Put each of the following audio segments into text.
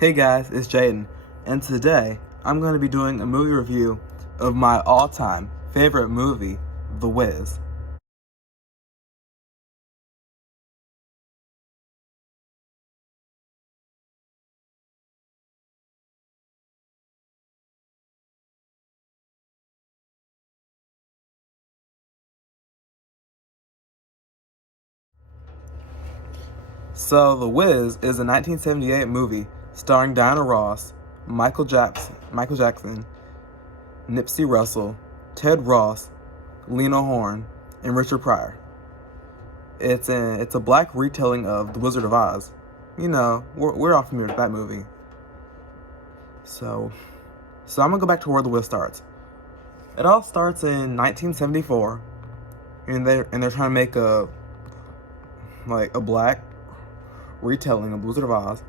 Hey guys, it's Jaden, and today I'm going to be doing a movie review of my all-time favorite movie, The Wiz. So, The Wiz is a 1978 movie starring Diana Ross, Michael Jackson, Nipsey Russell, Ted Ross, Lena Horne, and Richard Pryor. It's a black retelling of The Wizard of Oz. You know, we're all familiar with that movie. So I'm gonna go back to where The Wiz starts. It all starts in 1974, and they're trying to make a black retelling of The Wizard of Oz.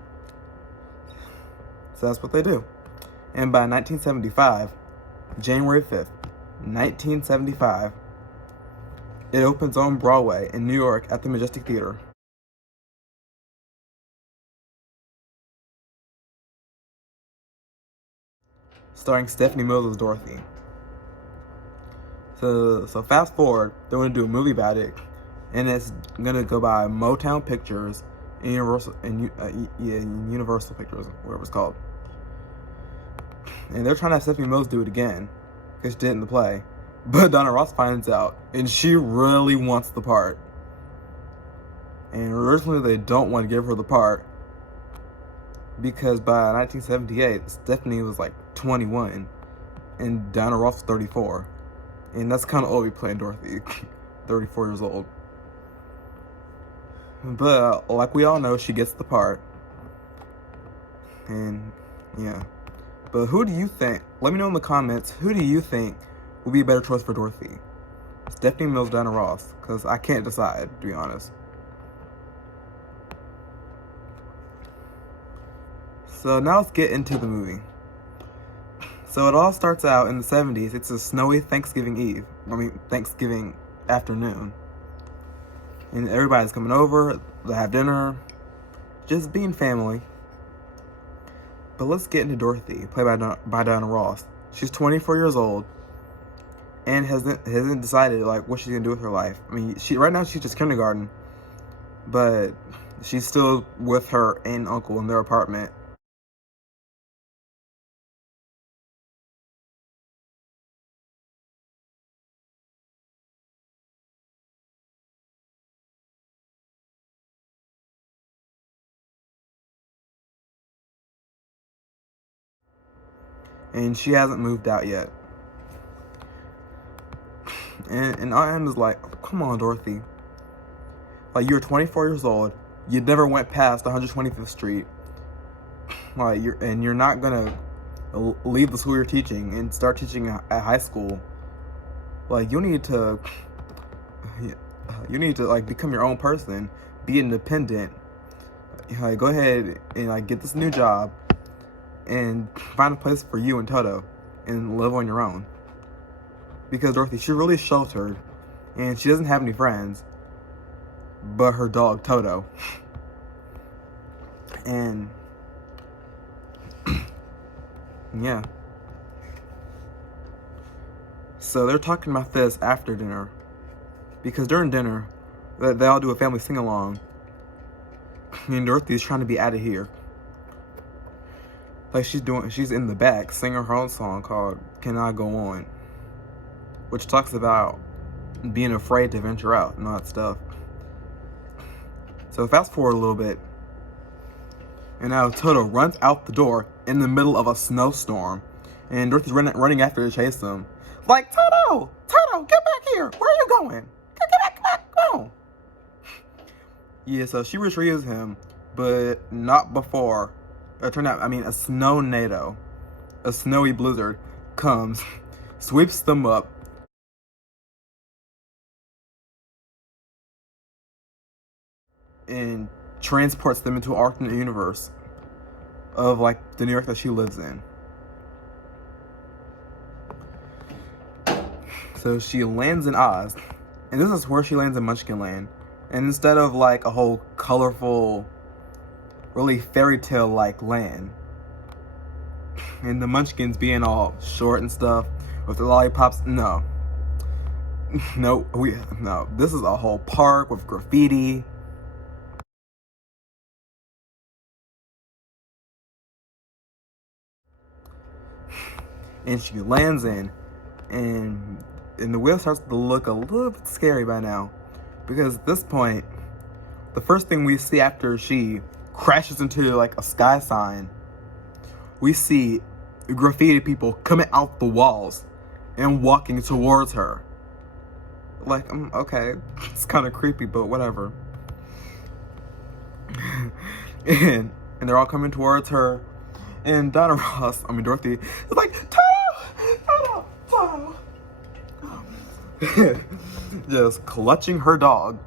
So that's what they do. And by 1975, January 5th, 1975, it opens on Broadway in New York at the Majestic Theater. Starring Stephanie Mills as Dorothy. So fast forward, they're going to do a movie about it, and it's going to go by Motown Pictures and Universal Pictures, whatever it's called. And they're trying to have Stephanie Mills do it again, because she did it in the play. But Donna Ross finds out, and she really wants the part. And originally they don't want to give her the part, because by 1978, Stephanie was like 21, and Donna Ross was 34. And that's kind of old to be playing Dorothy, 34 years old. But like we all know, she gets the part. And yeah. But who do you think, let me know in the comments, who do you think would be a better choice for Dorothy? Stephanie Mills, Diana Ross? Because I can't decide, to be honest. So now let's get into the movie. So it all starts out in the 70s. It's a snowy Thanksgiving afternoon. And everybody's coming over, they have dinner, just being family. But let's get into Dorothy, played by Diana Ross. She's 24 years old and hasn't decided what she's gonna do with her life. I mean, right now she's just kindergarten, but she's still with her aunt and uncle in their apartment. And she hasn't moved out yet. And I am just like, come on, Dorothy. You're 24 years old. You never went past 125th Street. You're not gonna leave the school you're teaching and start teaching at high school. You need to become your own person. Be independent. Go ahead and get this new job. And find a place for you and Toto and live on your own. Because Dorothy, she's really sheltered and she doesn't have any friends but her dog Toto. And yeah. So they're talking about this after dinner. Because during dinner, they all do a family sing-along. And Dorothy's trying to be out of here. She's in the back singing her own song called Can I Go On? Which talks about being afraid to venture out and all that stuff. So fast forward a little bit. And now Toto runs out the door in the middle of a snowstorm. And Dorothy's running after to chase him. Toto, get back here. Where are you going? Get back, come on. Yeah, so she retrieves him, but not before. It turned out, a snowy blizzard comes, sweeps them up, and transports them into an alternate universe of the New York that she lives in. So she lands in Oz, and this is where she lands in Munchkinland. And instead of a whole colorful, really fairy tale like land, And the Munchkins being all short and stuff with the lollipops. No. No. This is a whole park with graffiti. And she lands in, and the wheel starts to look a little bit scary by now, because at this point, the first thing we see after she crashes into like a sky sign, we see graffiti people coming out the walls and walking towards her. Like, okay, it's kind of creepy, but whatever. and they're all coming towards her, and Dorothy is like, Toto. Just clutching her dog,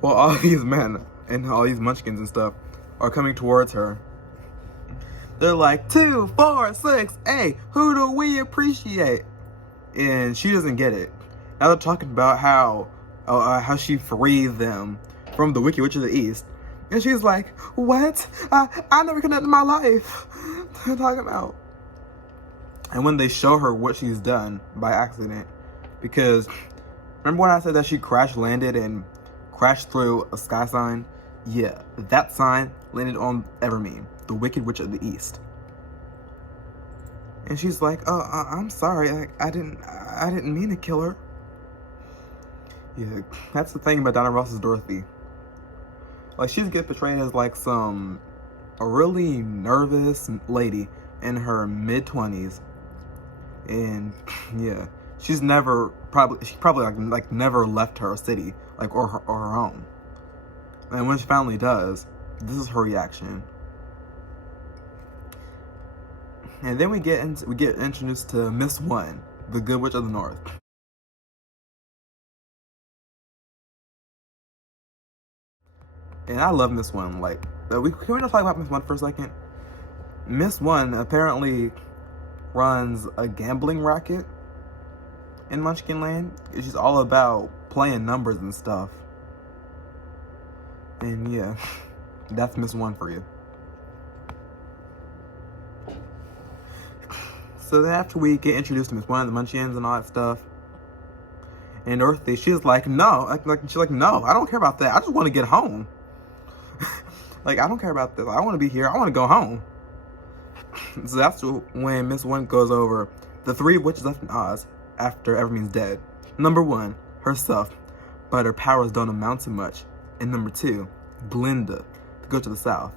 while all these men and all these Munchkins and stuff are coming towards her. They're like, 2, 4, 6, 8, who do we appreciate? And she doesn't get it. Now they're talking about how she freed them from the Wicked Witch of the East. And she's like, what? I never connected my life. They're talking about. And when they show her what she's done by accident, because remember when I said that she crash landed and crashed through a sky sign? Yeah, that sign landed on Evermean, the Wicked Witch of the East. And she's like, oh, I'm sorry, I didn't mean to kill her. Yeah, that's the thing about Donna Ross's Dorothy. Like, she's get portrayed as like a really nervous lady in her mid-20s. And yeah, she probably like never left her city, like, or her home. And when she finally does, this is her reaction. And then we get introduced to Miss One, the Good Witch of the North. And I love Miss One. Like, can we just talk about Miss One for a second? Miss One apparently runs a gambling racket in Munchkinland. She's all about playing numbers and stuff. And yeah, that's Miss One for you. So then after we get introduced to Miss One and the Munchkins and all that stuff, and Dorothy, she's like, no, she's like, no, I don't care about that. I just want to get home. Like, I don't care about this. I want to be here. I want to go home. So that's when Miss One goes over the 3 witches left in Oz after Evermean's dead. Number 1, herself, but her powers don't amount to much. And number 2, Glinda, to go to the south.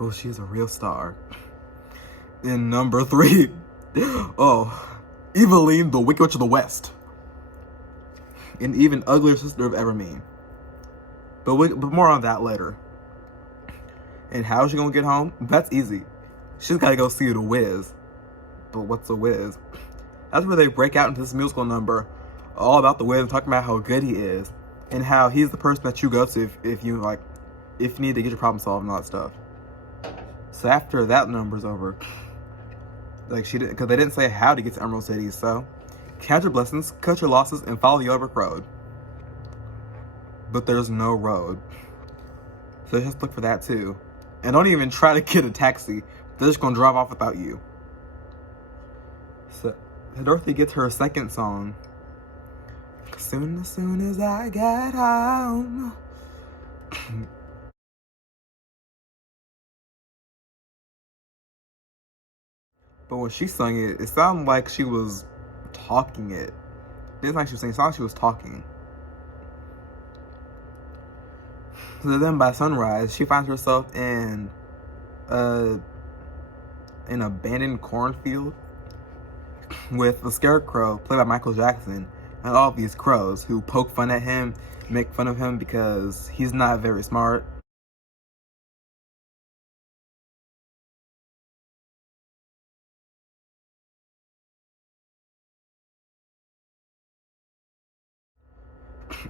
Oh, she's a real star. And number 3, oh, Eveline, the Wicked Witch of the West. An even uglier sister of Evermean. But more on that later. And how's she gonna get home? That's easy. She's gotta go see the Wiz. But what's a Wiz? That's where they break out into this musical number all about the Wiz and talking about how good he is. And how he's the person that you go to if you need to get your problem solved and all that stuff. So after that number's over, like, she didn't, because they didn't say how to get to Emerald City, so count your blessings, cut your losses, and follow the Yellow Brick Road. But there's no road. So just look for that too. And don't even try to get a taxi. They're just gonna drive off without you. So Dorothy gets her second song. Soon as I get home. But when she sung it, it sounded like she was talking it. It didn't sound like she was singing, it sounded like she was talking. So then by sunrise, she finds herself in an abandoned cornfield with the scarecrow, played by Michael Jackson, and all of these crows who poke fun at him, make fun of him because he's not very smart.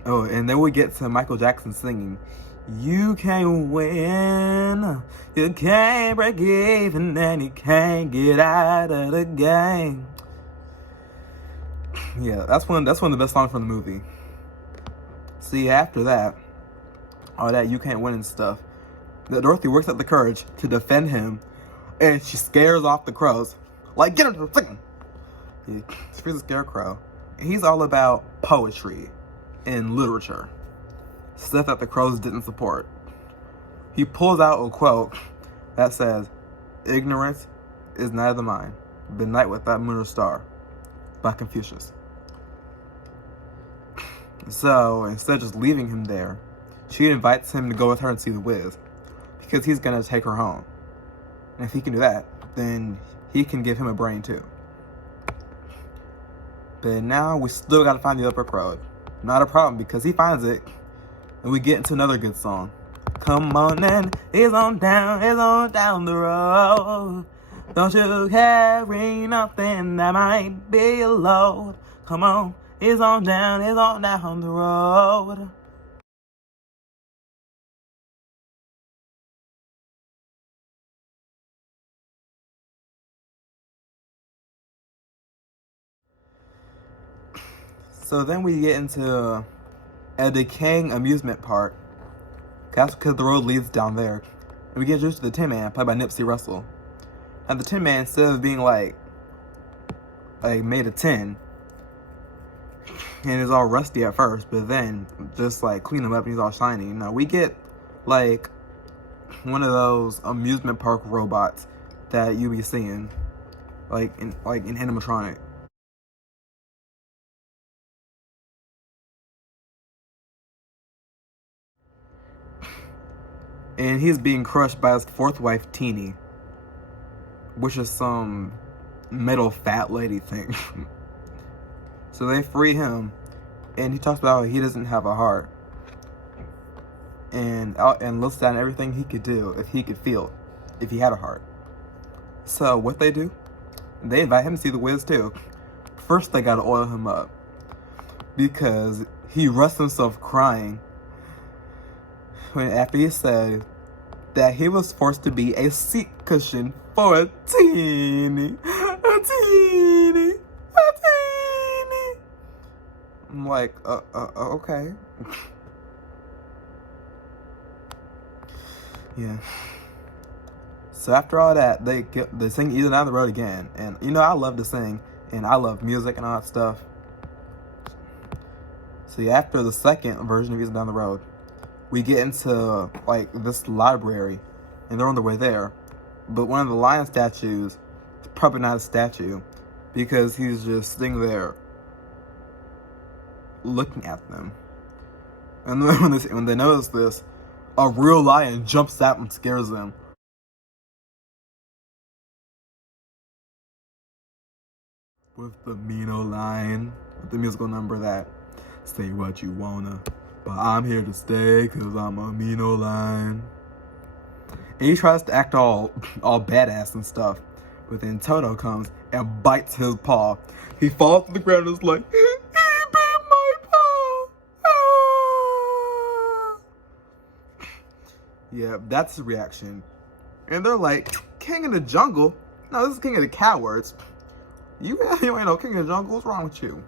Oh, and then we get to Michael Jackson singing, "You can't win, you can't break even, and you can't get out of the game." Yeah, that's one of the best songs from the movie. See, after that, all that "you can't win" and stuff, Dorothy works up the courage to defend him And she scares off the crows. Like, get him to the thing. He frees a scarecrow. And he's all about poetry and literature. Stuff that the crows didn't support. He pulls out a quote that says, "Ignorance is night of the mind, but night without moon or star," by Confucius. So instead of just leaving him there, she invites him to go with her and see the Wiz, because he's gonna take her home. And if he can do that, then he can give him a brain too. But now we still gotta find the upper crowd. Not a problem, because he finds it, and we get into another good song. Come on and it's on down the road. Don't you carry nothing that might be a load. Come on, it's on down the road. So then we get into a decaying amusement park. That's because the road leads down there. And we get introduced to the Tin Man, played by Nipsey Russell. And the Tin Man, instead of being like made of tin, and is all rusty at first, but then just like clean him up and he's all shiny. Now we get like one of those amusement park robots that you be seeing like in animatronic. And he's being crushed by his fourth wife, Teeny, which is some metal fat lady thing. So they free him, and he talks about how he doesn't have a heart, and lists down everything he could do if he could feel, if he had a heart. So what they do, they invite him to see the Wiz too. First they gotta oil him up, because he rusts himself crying after he said that he was forced to be a seat cushion for a teeny. I'm like, okay. Yeah. So after all that, they sing Either Down the Road again. And you know, I love to sing, and I love music and all that stuff. So yeah, after the second version of Either Down the Road, we get into like this library, and they're on their way there. But one of the lion statues is probably not a statue, because he's just sitting there looking at them. And then when they notice this, a real lion jumps out and scares them. With the mean old lion, with the musical number that say what you wanna, but I'm here to stay, cause I'm a mean old lion. And he tries to act all badass and stuff, but then Toto comes and bites his paw. He falls to the ground and is like, he bit my paw. Ah. Yeah, that's his reaction. And they're like, King of the Jungle? No, this is King of the Cowards. You ain't no King of the Jungle. What's wrong with you?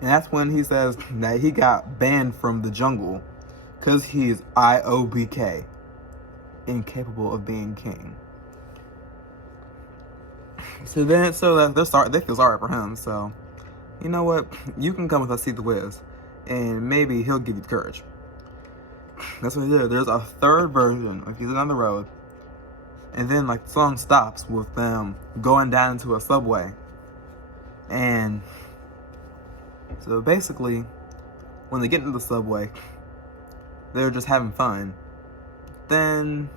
And that's when he says that he got banned from the jungle because he's IOBK, incapable of being king. So they feel sorry for him. So, you know what? You can come with us, see the Wiz, and maybe he'll give you the courage. That's what he did. There's a third version of He's on the Road, and then like the song stops with them going down into a subway, and so basically, when they get into the subway, they're just having fun. Then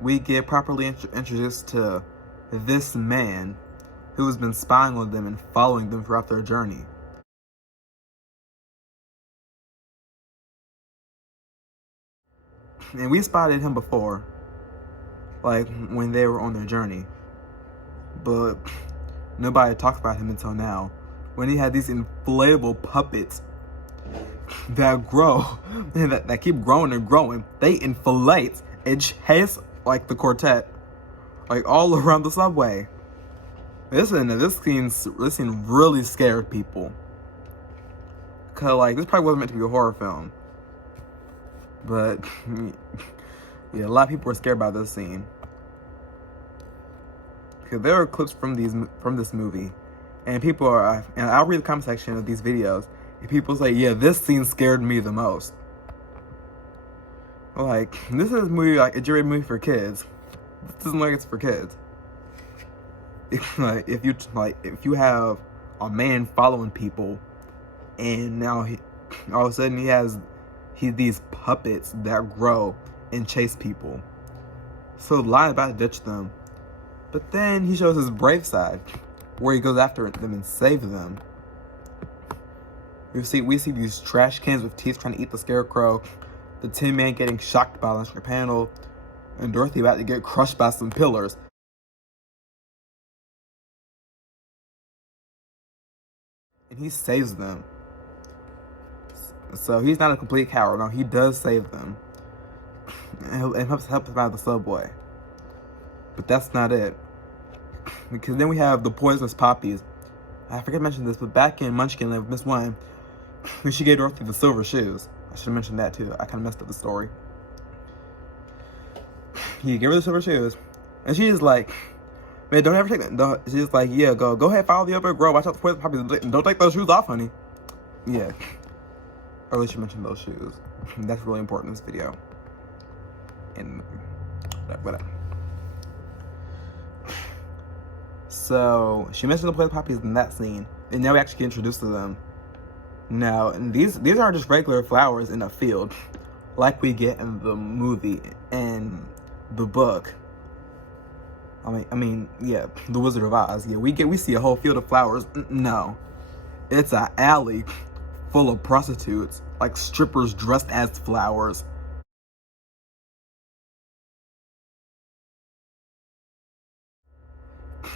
we get properly introduced to this man who has been spying on them and following them throughout their journey. And we spotted him before, like when they were on their journey, but nobody talks about him until now, when he had these inflatable puppets that grow, and that keep growing and growing. They inflate and chase like the quartet, like all around the subway. This scene really scared people, cause like this probably wasn't meant to be a horror film, but Yeah, a lot of people were scared by this scene. Because there are clips from this movie, and people are, and I'll read the comment section of these videos, and people say, yeah, this scene scared me the most. Like, this is a movie, like, a G-rated movie for kids. This isn't like it's for kids. If you have a man following people, and now all of a sudden he has these puppets that grow and chase people. So the lion about to ditch them. But then he shows his brave side, where he goes after them and saves them. We see these trash cans with teeth trying to eat the scarecrow, the Tin Man getting shocked by the electric panel, and Dorothy about to get crushed by some pillars. And he saves them. So he's not a complete coward. No, he does save them. And helps them out of the subway. But that's not it. Because then we have the poisonous poppies. I forget to mention this, but back in Munchkinland with Miss Wine, when she gave Dorothy the silver shoes. I should have mentioned that too. I kind of messed up the story. He gave her the silver shoes. And she's like, man, don't ever take that. She's like, yeah, go ahead, follow the upper grow. Watch out the poison poppies. Don't take those shoes off, honey. Yeah. Or at least you mentioned those shoes. That's really important in this video. And whatever. So she mentioned the poison poppies in that scene, and now we actually get introduced to them. Now, and these aren't just regular flowers in a field, like we get in the movie and the book. I mean, yeah, The Wizard of Oz. Yeah, we see a whole field of flowers. No, it's an alley full of prostitutes, like strippers dressed as flowers.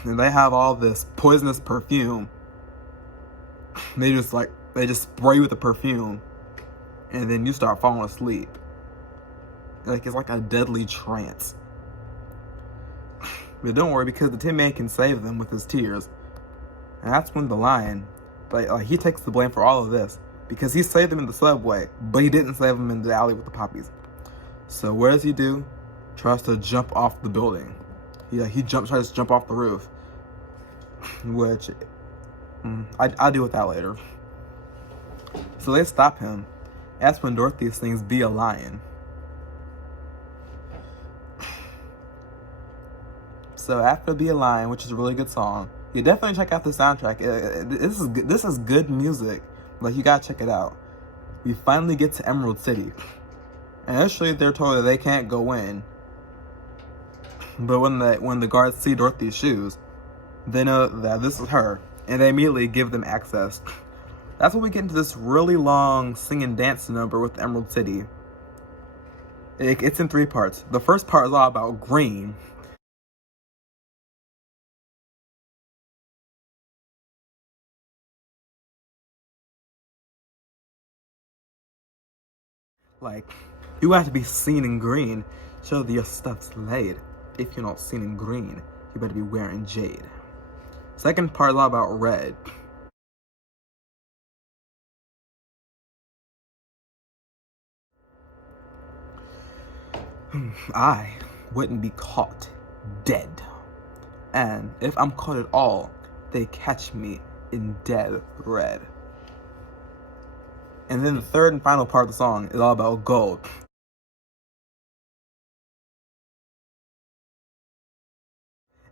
And they have all this poisonous perfume. They just spray you with the perfume, and then you start falling asleep. Like, it's like a deadly trance. But don't worry, because the Tin Man can save them with his tears. And that's when the lion, he takes the blame for all of this, because he saved them in the subway, but he didn't save them in the alley with the poppies. So what does he do? Tries to jump off the building. Tries to jump off the roof, which I'll deal with that later. So they stop him. That's when Dorothy sings "Be a Lion." So after "Be a Lion," which is a really good song, you definitely check out the soundtrack. This is good music. Like, you gotta check it out. We finally get to Emerald City, and initially they're told that they can't go in. But when the guards see Dorothy's shoes, they know that this is her, and they immediately give them access. That's when we get into this really long sing and dance number with Emerald City. It's in 3 parts. The first part is all about green. Like, you have to be seen in green, so that your stuff's laid. If you're not seen in green, you better be wearing jade. Second part is all about red. I wouldn't be caught dead. And if I'm caught at all, they catch me in dead red. And then the third and final part of the song is all about gold.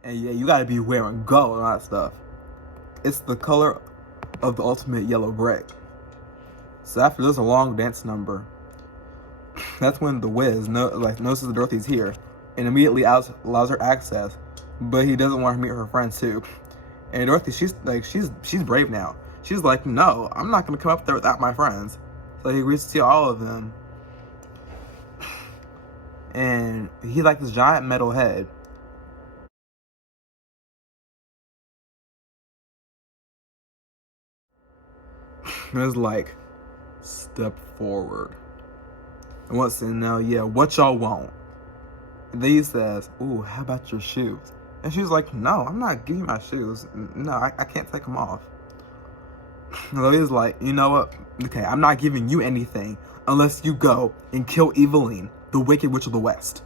And yeah, you gotta be wearing gold and all that stuff. It's the color of the ultimate yellow brick. So after this long dance number, that's when the Wiz notices Dorothy's here and immediately allows her access, but he doesn't want her to meet her friends too. And Dorothy, she's brave now. She's like, no, I'm not gonna come up there without my friends. So he agrees to see all of them. And he like this giant metal head. And it's like, step forward. And what's in now? Yeah, what y'all want? And then he says, ooh, how about your shoes? And she's like, no, I'm not giving you my shoes. No, I can't take them off. So he's like, you know what? Okay, I'm not giving you anything unless you go and kill Eveline, the Wicked Witch of the West.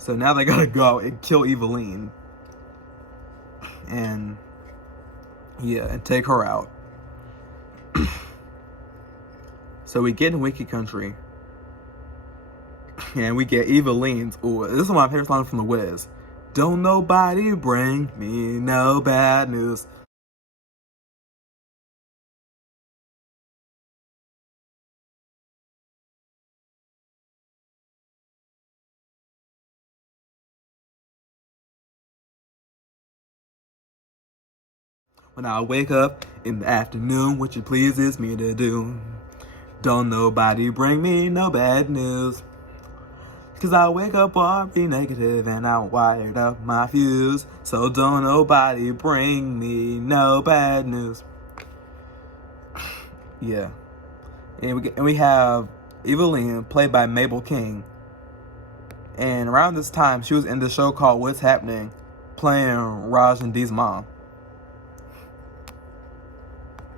So now they gotta go out and kill Eveline. And yeah, and take her out. So we get in Wiki Country. And we get Eveline's. Ooh, this is one of my favorite songs from the Wiz. Don't nobody bring me no bad news. When I wake up in the afternoon, which it pleases me to do. Don't nobody bring me no bad news. Cause I wake up already negative and I wired up my fuse. So don't nobody bring me no bad news. Yeah. And we have Eveline, played by Mabel King. And around this time, she was in the show called What's Happening, playing Raj and Dee's mom.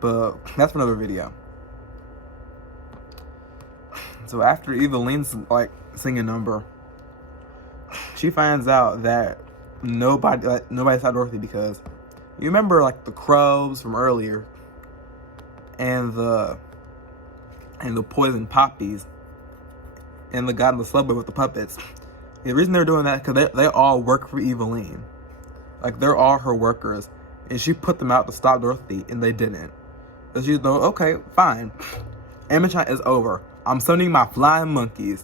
But that's for another video. So after Eveline's singing number, she finds out that nobody saw Dorothy, because you remember the crows from earlier and the poison poppies and the guy in the subway with the puppets. The reason they're doing that is because they all work for Eveline. They're all her workers, and she put them out to stop Dorothy, and they didn't. So she's like, okay, fine. Animation is over. I'm summoning my flying monkeys.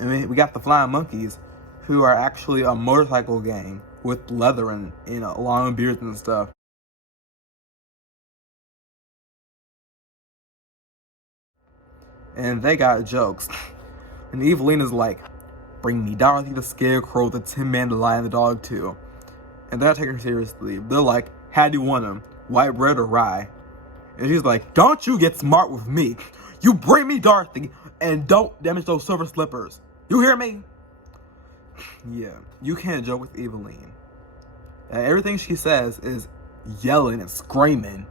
And we got the flying monkeys, who are actually a motorcycle gang with leather and long beards and stuff. And they got jokes. And Eveline is like, bring me Dorothy the Scarecrow, the Tin Man, the Lion, the Dog too. And they're not taking her seriously. They're like, how do you want them? White bread or rye? And she's like, don't you get smart with me. You bring me Dorothy and don't damage those silver slippers. You hear me? Yeah, you can't joke with Eveline. And everything she says is yelling and screaming.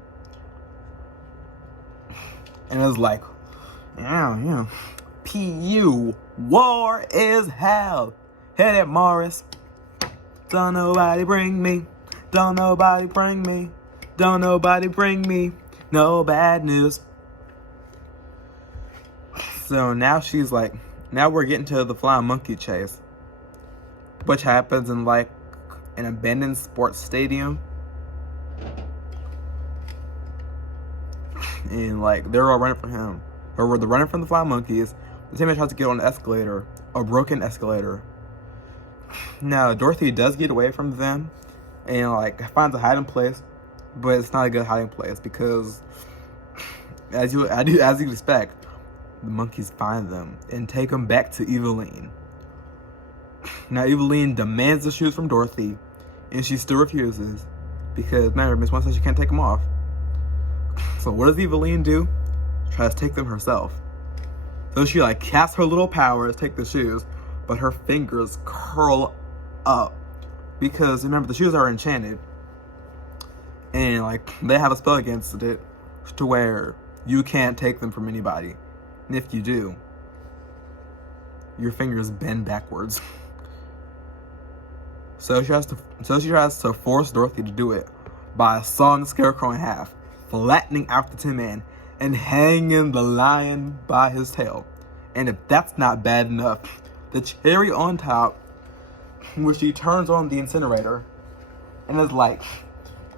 And it's like, yeah. P.U. War is hell. Hit it, Morris. Don't nobody bring me. Don't nobody bring me. Don't nobody bring me no bad news. So now she's like, now we're getting to the flying monkey chase, which happens in an abandoned sports stadium. And they're all running from him. Or they're running from the flying monkeys. The teammate tries to get on an escalator, a broken escalator. Now Dorothy does get away from them and finds a hiding place, but it's not a good hiding place because, as you expect, the monkeys find them and take them back to Eveline. Now Eveline demands the shoes from Dorothy, and she still refuses because remember, Miss One says she can't take them off. So what does Eveline do? She tries to take them herself. So she casts her little powers to take the shoes, but her fingers curl up because remember the shoes are enchanted, and they have a spell against it to where you can't take them from anybody, and if you do, your fingers bend backwards. So she tries to force Dorothy to do it by sawing the Scarecrow in half, flattening out the Tin Man, and hanging the lion by his tail. And if that's not bad enough, the cherry on top, where she turns on the incinerator and is like,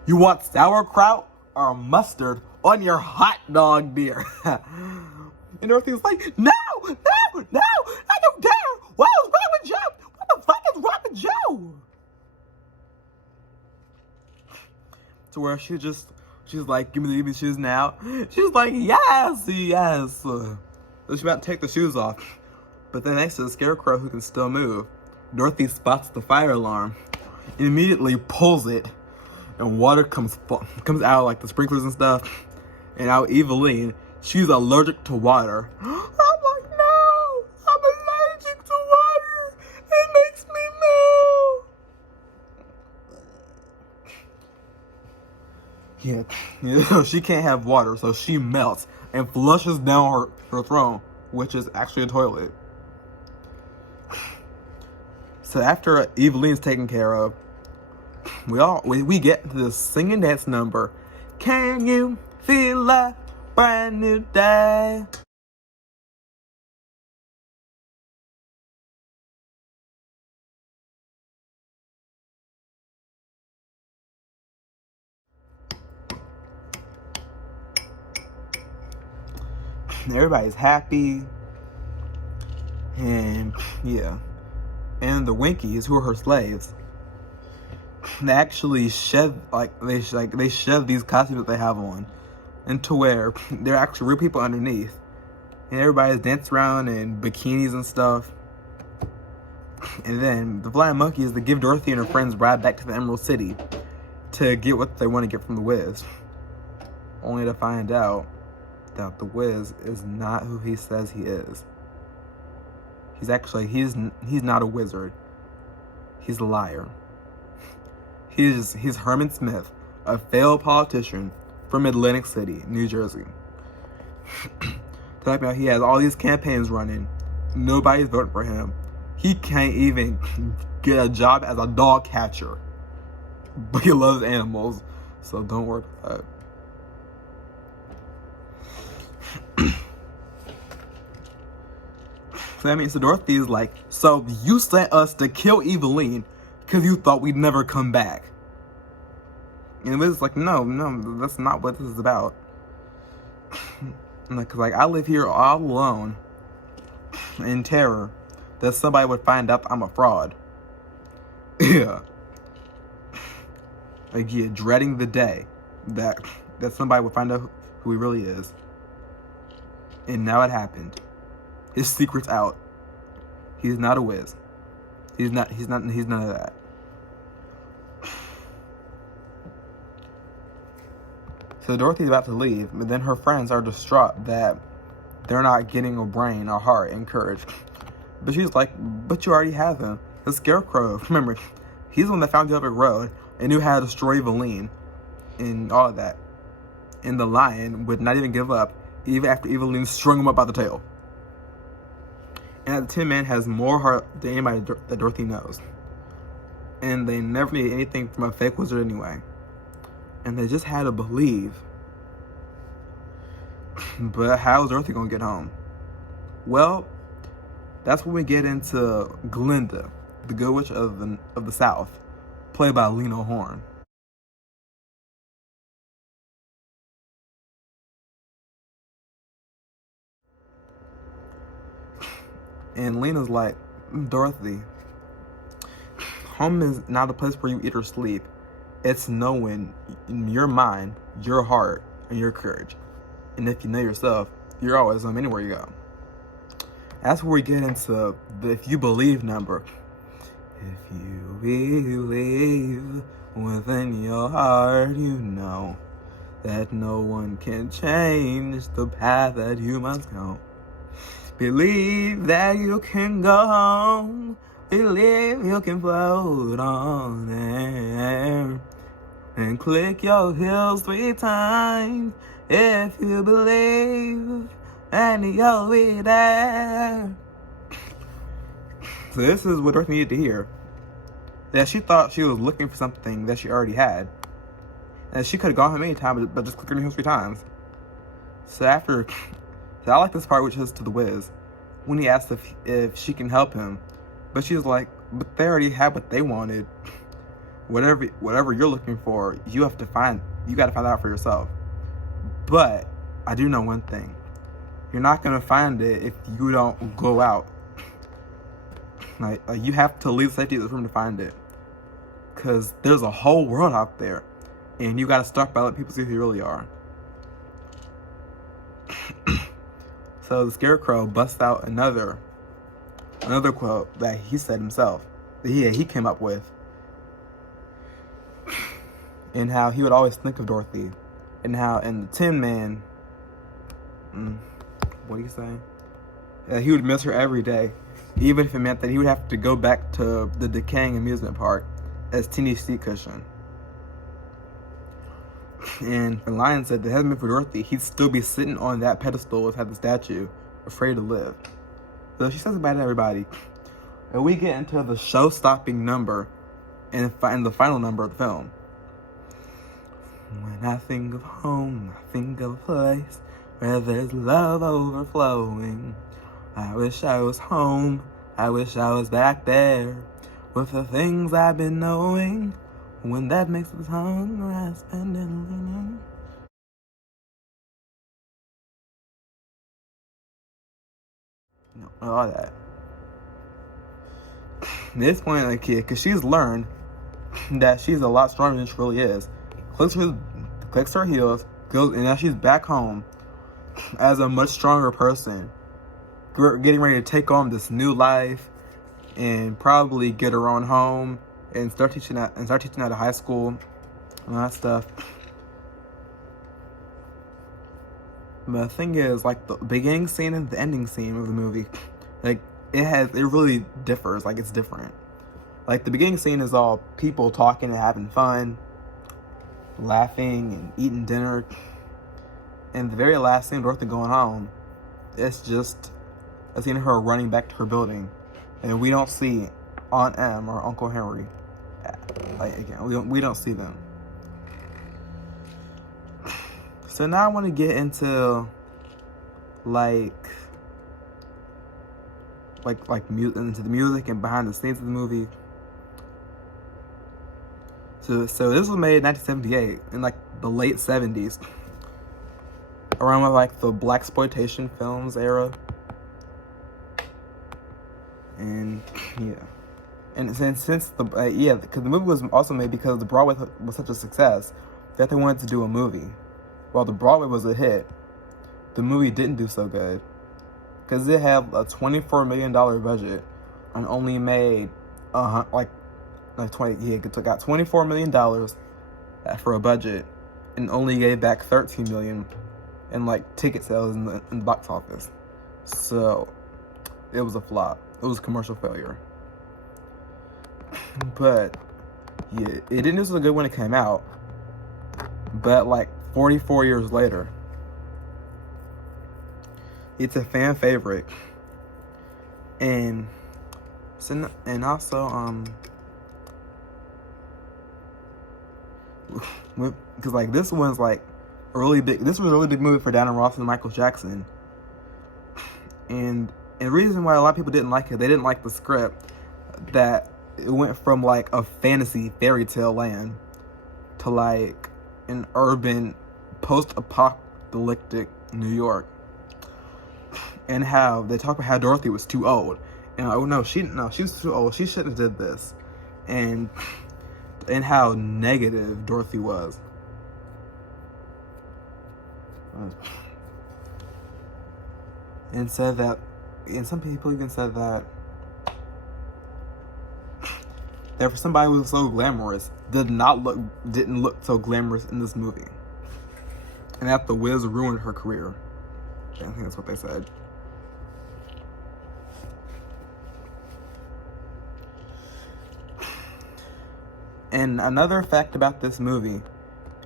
you want sauerkraut or mustard on your hot dog, dear? And Dorothy's like, no, I don't dare. What is wrong with Joe? What the fuck is wrong with Joe? To where she's like, give me the shoes now. She's like, yes. So she's about to take the shoes off. But then next to the Scarecrow, who can still move, Dorothy spots the fire alarm and immediately pulls it. And water comes out the sprinklers and stuff. And now Eveline, she's allergic to water. I'm like, no, I'm allergic to water. It makes me move. Yeah, she can't have water, so she melts and flushes down her throne, which is actually a toilet. So after Eveline's taken care of, we get to this sing and dance number. Can you feel a brand new day? Everybody's happy, and yeah, and the Winkies, who are her slaves, they actually shed they shed these costumes that they have on into where they're actually real people underneath, and everybody's dancing around in bikinis and stuff. And then the flying monkeys, they give Dorothy and her friends ride back to the Emerald City to get what they want to get from the Wiz, only to find out that the Wiz is not who he says he is. He's not a wizard. He's a liar. He's Herman Smith, a failed politician from Atlantic City, New Jersey. Talking about he has all these campaigns running. Nobody's voting for him. He can't even get a job as a dog catcher. But he loves animals, so don't worry about that. So that means Dorothy's like, so you sent us to kill Eveline because you thought we'd never come back. And it was like, no, that's not what this is about. Like, I live here all alone in terror that somebody would find out I'm a fraud. Yeah. Like, yeah, dreading the day that somebody would find out who he really is. And now it happened. His secret's out. He's not a Wiz. He's none of that. So Dorothy's about to leave, but then her friends are distraught that they're not getting a brain, a heart, and courage. But she's like, but you already have him. The Scarecrow, remember, he's the one that found the other road and knew how to destroy Eveline and all of that. And the lion would not even give up, even after Eveline strung him up by the tail. And the Tin Man has more heart than anybody that Dorothy knows. And they never need anything from a fake wizard anyway. And they just had to believe. But how is Dorothy gonna get home? Well, that's when we get into Glinda, the Good Witch of the South, played by Lena Horne. And Lena's like, Dorothy, home is not a place where you eat or sleep. It's knowing your mind, your heart, and your courage. And if you know yourself, you're always home anywhere you go. That's where we get into the if you believe number. If you believe within your heart, you know that no one can change the path that you must go. Believe that you can go home. Believe you can float on air. And click your heels 3 times. If you believe, and you'll be there. So this is what Dorothy needed to hear. That she thought she was looking for something that she already had. And she could have gone home any time, but just clicked her heels 3 times. So I like this part, which is to the Wiz, when he asked if she can help him. But she was like, but they already had what they wanted. Whatever you're looking for, you gotta find out for yourself. But I do know one thing. You're not gonna find it if you don't go out. Like you have to leave the safety of this room to find it. Cause there's a whole world out there. And you gotta start by letting people see who you really are. So the Scarecrow busts out another quote that he said himself, that he came up with, and how he would always think of Dorothy, and the Tin Man, what do you say? He would miss her every day, even if it meant that he would have to go back to the decaying amusement park as Teeny's seat cushion. And the lion said that hadn't been for Dorothy, he'd still be sitting on that pedestal inside the statue, afraid to live. So she says goodbye to everybody. And we get into the show-stopping number and the final number of the film. When I think of home, I think of a place where there's love overflowing. I wish I was home, I wish I was back there with the things I've been knowing. When that makes us hungry, I spend it leaning. No, all that. At this point, like kid, because she's learned that she's a lot stronger than she really is. Clicks her heels, goes, and now she's back home as a much stronger person, getting ready to take on this new life and probably get her own home and start teaching at a high school and all that stuff. But the thing is, like, the beginning scene and the ending scene of the movie, like, it really differs. Like, it's different. Like, the beginning scene is all people talking and having fun, laughing and eating dinner. And the very last scene, Dorothy going home, it's just a scene of her running back to her building. And we don't see Aunt Em or Uncle Henry. Like, again, we don't see them. So now I want to get into into the music and behind the scenes of the movie. So this was made in 1978, in like the late 70s, around with like the blaxploitation films era. And yeah, and since because the movie was also made because the Broadway was such a success that they wanted to do a movie. While the Broadway was a hit, the movie didn't do so good because it had a $24 million budget and only made got $24 million for a budget and only gave back $13 million in like ticket sales in the box office. So it was a flop. It was a commercial failure. But yeah, it didn't do so good when it came out. But like 44 years later, it's a fan favorite. And also because like this one's like a really big. This was a really big movie for Diana Ross and Michael Jackson. And the reason why a lot of people didn't like it, they didn't like the script, that it went from like a fantasy fairy tale land to like an urban post-apocalyptic New York. And how they talk about how Dorothy was too old. And she was too old. She shouldn't have did this. And how negative Dorothy was. And said that, and some people even said that for somebody who was so glamorous, didn't look so glamorous in this movie. And that the Wiz ruined her career. I think that's what they said. And another fact about this movie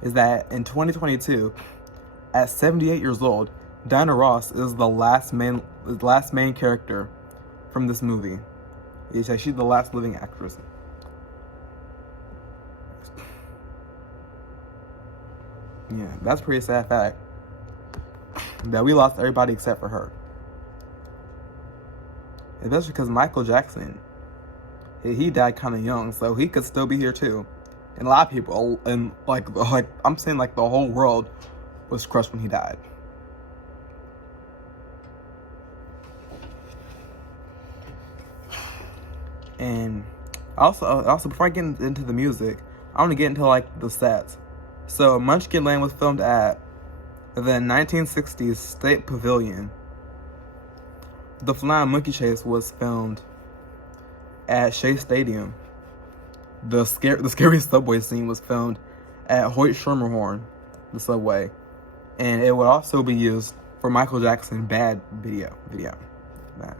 is that in 2022, at 78 years old, Diana Ross is the last main character from this movie. She's the last living actress. Yeah, that's a pretty sad fact. That we lost everybody except for her. Especially because Michael Jackson, he died kind of young, so he could still be here too. And a lot of people, and like I'm saying, like the whole world was crushed when he died. And also before I get into the music, I want to get into like the sets. So Munchkinland was filmed at the 1960s State Pavilion. The Flying Monkey Chase was filmed at Shea Stadium. The scary subway scene was filmed at Hoyt Schermerhorn, the subway. And it would also be used for Michael Jackson Bad video. Bad.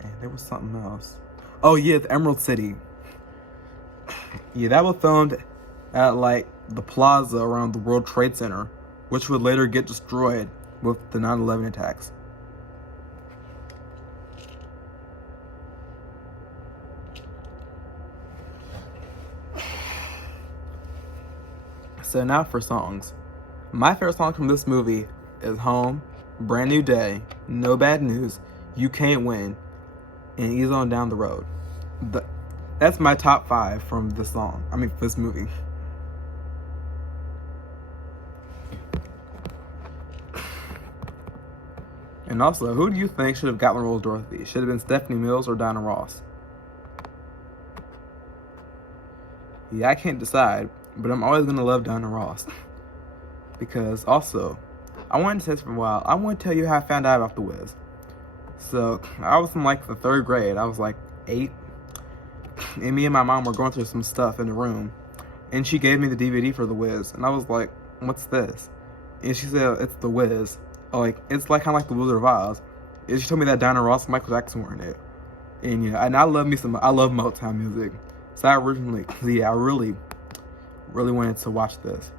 And there was something else. Oh yeah, the Emerald City. Yeah, that was filmed at like the plaza around the World Trade Center, which would later get destroyed with the 9/11 attacks. So now for songs. My favorite song from this movie is Home, Brand New Day, No Bad News, You Can't Win, and Ease On Down the Road. That's my top 5 from this song. This movie. And also, who do you think should have gotten the role of Dorothy? Should have been Stephanie Mills or Diana Ross? Yeah, I can't decide, but I'm always gonna love Diana Ross. Because also, I wanted to say this for a while. I want to tell you how I found out about the Wiz. So I was in like the 3rd grade. I was like 8, and me and my mom were going through some stuff in the room, and she gave me the DVD for the Wiz, and I was like, "What's this?" And she said, "It's the Wiz. Like it's like kind of like the Wizard of Oz." And she told me that Diana Ross and Michael Jackson were in it, and yeah, and I love Motown music. So I really wanted to watch this.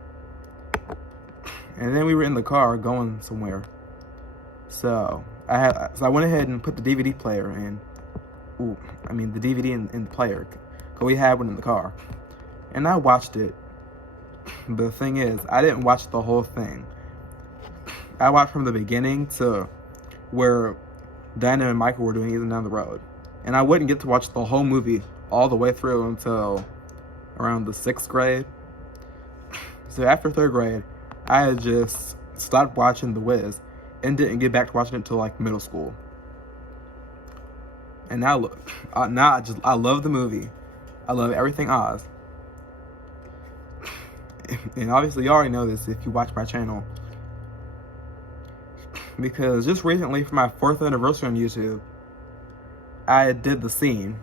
And then we were in the car going somewhere. So I went ahead and put the DVD player in. The DVD in the player. Because we had one in the car. And I watched it. But the thing is, I didn't watch the whole thing. I watched from the beginning to where Diana and Michael were doing Easing Down the Road. And I wouldn't get to watch the whole movie all the way through until around the 6th grade. So after 3rd grade, I had just stopped watching The Wiz and didn't get back to watching it until like middle school. And now look, I love the movie. I love everything Oz. And obviously you already know this if you watch my channel. Because just recently for my 4th anniversary on YouTube, I did the scene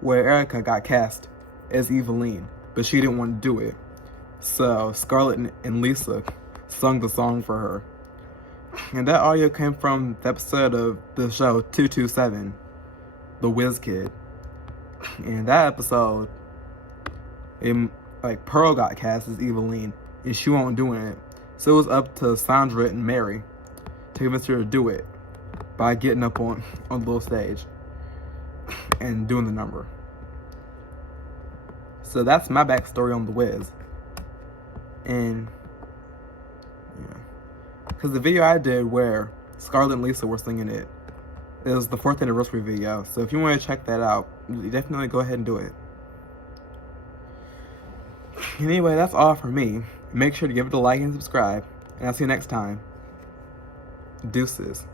where Erica got cast as Eveline, but she didn't want to do it. So Scarlett and Lisa sung the song for her. And that audio came from the episode of the show 227, The Wiz Kid. And that episode, Pearl got cast as Eveline, and she won't do it. So it was up to Sandra and Mary to convince her to do it by getting up on the little stage and doing the number. So that's my backstory on The Wiz. And yeah, because the video I did where Scarlett and Lisa were singing it was the 4th anniversary video. So if you want to check that out, definitely go ahead and do it. Anyway, that's all for me. Make sure to give it a like and subscribe, and I'll see you next time. Deuces.